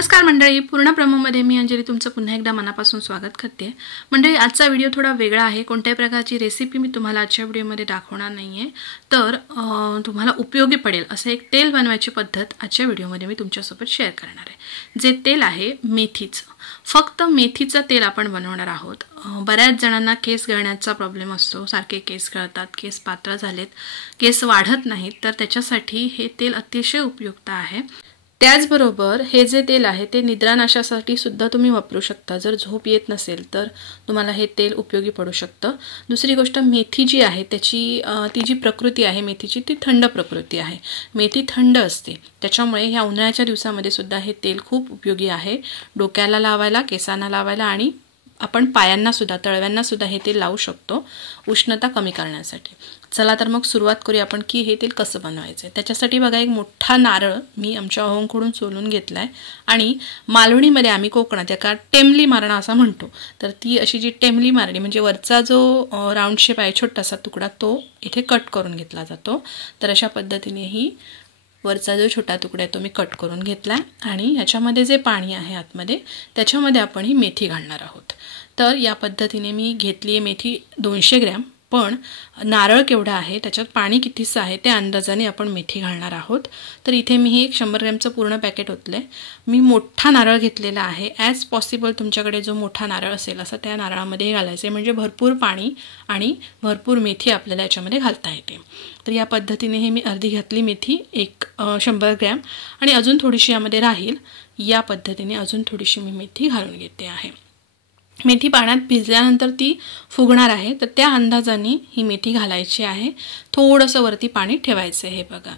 नमस्कार मंडळी, पूर्ण ब्रह्ममध्ये मी अंजली तुमचं पुन्हा एकदा मनापासून स्वागत करते। मंडळी, आजचा व्हिडिओ थोडा वेगळा आहे। कोणत्याही प्रकारची रेसिपी मी तुम्हाला आजच्या व्हिडिओमध्ये दाखवणार नाहीये, तर तुम्हाला उपयोगी पडेल असं एक तेल बनवायची पद्धत आजच्या व्हिडिओमध्ये मी तुमच्यासोबत शेअर करणार आहे। जे तेल आहे मेथीचं, फक्त मेथीचं तेल आपण बनवणार आहोत। बऱ्याच जणांना केस गळण्याचा प्रॉब्लेम असतो, सारखे केस गळतात, केस पातळ झालेत, केस वाढत नाहीत, तर त्याच्यासाठी हे तेल अतिशय उपयुक्त आहे। त्याचबरोबर हे जे तेल आहे ते निद्रानाशासाठी सुद्धा तुम्ही वापरू शकता। जर झोप येत नसेल तर तुम्हाला हे तेल उपयोगी पडू शकतं। दुसरी गोष्ट, मेथी जी आहे त्याची ती जी प्रकृती आहे मेथीची ती थंड प्रकृती आहे। मेथी थंड असते, त्याच्यामुळे ह्या उन्हाळ्याच्या दिवसामध्ये सुद्धा हे तेल खूप उपयोगी आहे। डोक्याला लावायला, केसांना लावायला आणि आपण पायांना सुद्धा, तळव्यांना सुद्धा हे तेल लावू शकतो उष्णता कमी करण्यासाठी। चला तर मग सुरुवात करूया आपण की हे तेल कसं बनवायचं आहे। त्याच्यासाठी बघा, एक मोठा नारळ मी आमच्या अहोंकडून सोलून घेतलाय आणि मालवणीमध्ये आम्ही कोकणात याला टेमली मारणं असं म्हणतो, तर ती अशी जी टेमली मारणी म्हणजे वरचा जो राऊंड शेप आहे छोटासा तुकडा तो इथे कट करून घेतला जातो। तर अशा पद्धतीने ही वरचा जो छोटा तुकडा आहे तो मी कट करून घेतला आणि याच्यामध्ये जे पाणी आहे आतमध्ये त्याच्यामध्ये आपण ही मेथी घालणार आहोत। तर या पद्धतीने मी घेतली आहे मेथी 200 ग्रॅम, पण नारळ केवढा आहे त्याच्यात पाणी कितीचं आहे त्या अंदाजाने आपण मेथी घालणार आहोत। तर इथे मी हे 100 ग्रॅमचं पूर्ण पॅकेट ओतलंय। मी मोठा नारळ घेतलेला आहे। ॲज पॉसिबल तुमच्याकडे जो मोठा नारळ असेल असं त्या नारळामध्ये घालायचं आहे, म्हणजे भरपूर पाणी आणि भरपूर मेथी आपल्याला याच्यामध्ये घालता येते। तर या पद्धतीने हे मी अर्धी घातली मेथी, 100 ग्रॅम, आणि अजून थोडीशी यामध्ये राहील। या पद्धतीने अजून थोडीशी मी मेथी घालून घेते आहे। मेथी पाण्यात भिजल्यानंतर ती फुगणार आहे, तर त्या अंदाजाने ही मेथी घालायची आहे। थोडंसं वरती पाणी ठेवायचं आहे। हे बघा,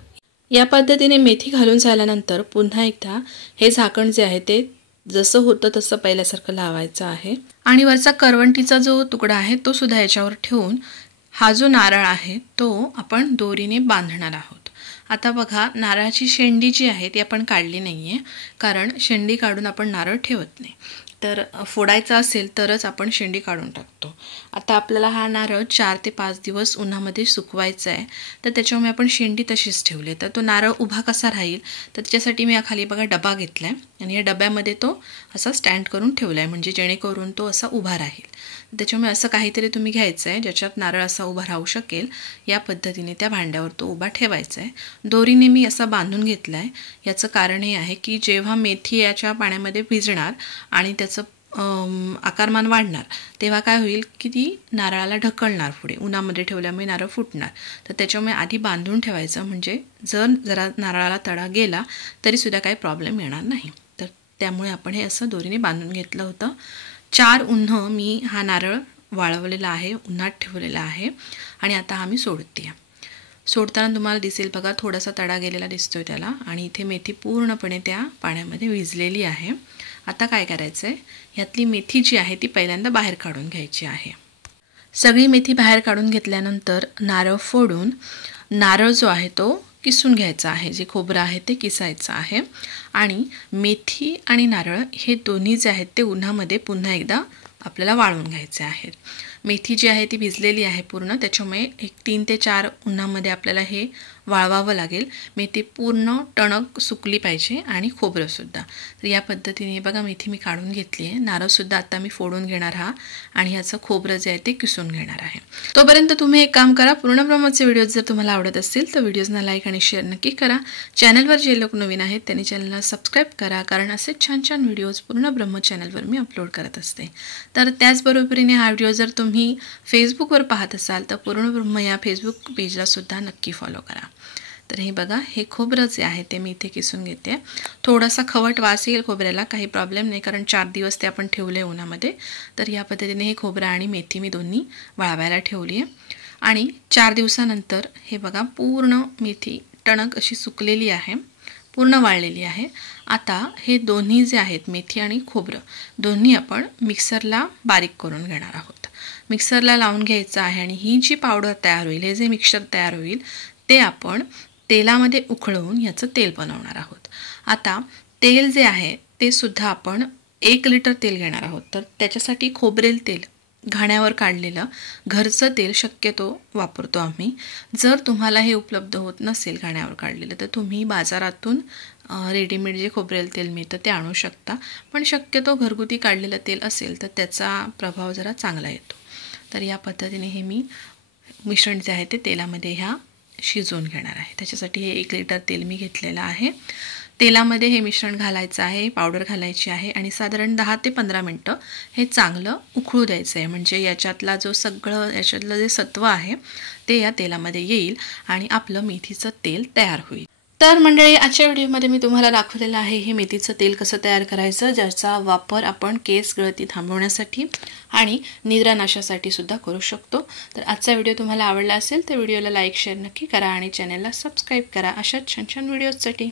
या पद्धतीने मेथी घालून झाल्यानंतर पुन्हा एकदा हे झाकण जे आहे ते जसं होतं तसं पहिल्यासारखं लावायचं आहे आणि वरचा करवंटीचा जो तुकडा आहे तो सुद्धा याच्यावर ठेवून हा जो नारळ आहे तो आपण दोरीने बांधणार आहोत। आता बघा, नारळाची शेंडी जी आहे ती आपण काढली नाहीये, कारण शेंडी काढून आपण नारळ ठेवत नाही, तर फोडायचा असेल तरच आपण शेंडी काढून टाकतो। आता आपल्याला हा नारळ 4 ते 5 दिवस उन्हामध्ये सुकवायचा आहे, तर त्याच्यामुळे आपण शेंडी तशीच ठेवली। तर तो नारळ उभा कसा राहील तर त्याच्यासाठी मी खाली बघा डबा घेतला आहे आणि या डब्यामध्ये तो असा स्टँड करून ठेवला आहे, म्हणजे जेणेकरून तो असा उभा राहील। त्याच्यामुळे असं काहीतरी तुम्ही घ्यायचं आहे ज्याच्यात नारळ असा उभा राहू शकेल। या पद्धतीने त्या भांड्यावर तो उभा ठेवायचा आहे। दोरीने मी असा बांधून घेतला आहे। याचं कारण हे आहे की जेव्हा मेथी याच्या पाण्यामध्ये भिजणार आणि त्याचं आकारमान वाढणार तेव्हा काय होईल की ती नारळाला ढकलणार, पुढे उन्हामध्ये ठेवल्यामुळे नारळ फुटणार। तर त्याच्यामुळे आधी बांधून ठेवायचं, म्हणजे जरा नारळाला तडा गेला तरीसुद्धा काही प्रॉब्लेम येणार नाही। तर त्यामुळे आपण हे असं दोरीने बांधून घेतलं होतं। 4 उन्हं मी हा नारळ वाळवलेला आहे, उन्हात ठेवलेला आहे आणि आता हा मी सोडते। सोडताना तुम्हाला दिसेल बघा, थोडासा तडा गेलेला दिसतोय त्याला, आणि इथे मेथी पूर्णपणे त्या पाण्यामध्ये भिजलेली आहे। आता काय करायचं आहे, ह्यातली मेथी जी आहे ती पहिल्यांदा बाहेर काढून घ्यायची आहे। सगळी मेथी बाहेर काढून घेतल्यानंतर नारळ फोडून नारळ जो आहे तो किसून घ्यायचा आहे। जे खोबरं आहे ते किसायचं आहे आणि मेथी आणि नारळ हे दोन्ही जे आहेत ते उन्हामध्ये पुन्हा एकदा आपल्याला वाळवून घ्यायचे आहेत। मेथी जी आहे ती भिजलेली आहे पूर्ण, त्याच्यामुळे 3 ते 4 उन्हामध्ये आपल्याला हे वाळवावं लागेल। मेथी पूर्ण टणक सुकली पाहिजे आणि खोबरंसुद्धा। तर या पद्धतीने बघा मेथी मी काढून घेतली आहे। नारळसुद्धा आता मी फोडून घेणार हा आणि ह्याचं खोबरं जे आहे ते किसून घेणार आहे। तोपर्यंत तुम्ही एक काम करा, पूर्ण ब्रह्मचे व्हिडिओज जर तुम्हाला आवडत असतील तर व्हिडिओजना लाईक आणि शेअर नक्की करा। चॅनलवर जे लोक नवीन आहेत त्यांनी चॅनलला सबस्क्राईब करा, कारण असे छान छान व्हिडिओज पूर्ण ब्रह्म चॅनलवर मी अपलोड करत असते। तर त्याचबरोबरीने हा व्हिडिओ जर तुम्ही फेसबुकवर पाहत असाल तर पूर्ण ब्रह्म या फेसबुक पेजला सुद्धा नक्की फॉलो करा। तर हे बघा, हे खोबरं जे आहे ते मी इथे किसून घेते। थोडासा खवट वास येईल खोबऱ्याला, काही प्रॉब्लेम नाही, कारण 4 दिवस ते आपण ठेवले उन्हामध्ये। तर या पद्धतीने हे खोबरं आणि मेथी मी दोन्ही वाळवायला ठेवली आहे आणि 4 दिवसानंतर हे बघा पूर्ण मेथी टणक अशी सुकलेली आहे, पूर्ण वाळलेली आहे। आता हे दोन्ही जे आहेत मेथी आणि खोबरं दोन्ही आपण मिक्सरला बारीक करून घेणार आहोत। मिक्सरला लावून घ्यायचं आहे आणि ही जी पावडर तयार होईल, हे जे मिक्सचर तयार होईल ते आपण तेलामध्ये उकळवून याचं तेल बनवणार आहोत। आता तेल जे आहे ते सुद्धा आपण 1 लिटर तेल घेणार आहोत। तर त्याच्यासाठी खोबरेल तेल घाण्यावर काढलेलं घरचं तेल शक्यतो वापरतो आम्ही. जर तुम्हाला हे उपलब्ध होत नसेल घाण्यावर काढलेलं, तर तुम्ही बाजारातून रेडीमेड जे खोबरेल तेल मिळतं ते आणू शकता. पण शक्यतो घरगुती काढलेलं तेल असेल तर त्याचा प्रभाव जरा चांगला येतो. तर या पद्धतीने हे मी मिश्रण जे आहे ते तेलामध्ये ह्या शिजवून घेणार आहे. त्याच्यासाठी हे 1 लिटर तेल मी घेतलेलं आहे. तेलामध्ये हे मिश्रण घालायचं आहे, पावडर घालायची आहे आणि साधारण 10 ते 15 मिनटं हे चांगलं उकळू द्यायचं आहे. म्हणजे याच्यातलं जे सत्व आहे ते या तेलामध्ये येईल आणि आपलं मेथीचं तेल तयार होईल. तर मंडळी, आजच्या व्हिडिओमध्ये मी तुम्हाला दाखवलेलं आहे हे मेथीचं तेल कसं तयार करायचं, ज्याचा वापर आपण केस गळती थांबवण्यासाठी आणि निद्रानाशासाठी सुद्धा करू शकतो. तर आजचा व्हिडिओ तुम्हाला आवडला असेल तर व्हिडिओला लाईक शेअर नक्की करा आणि चॅनलला सबस्क्राईब करा अशाच छान छान व्हिडिओजसाठी.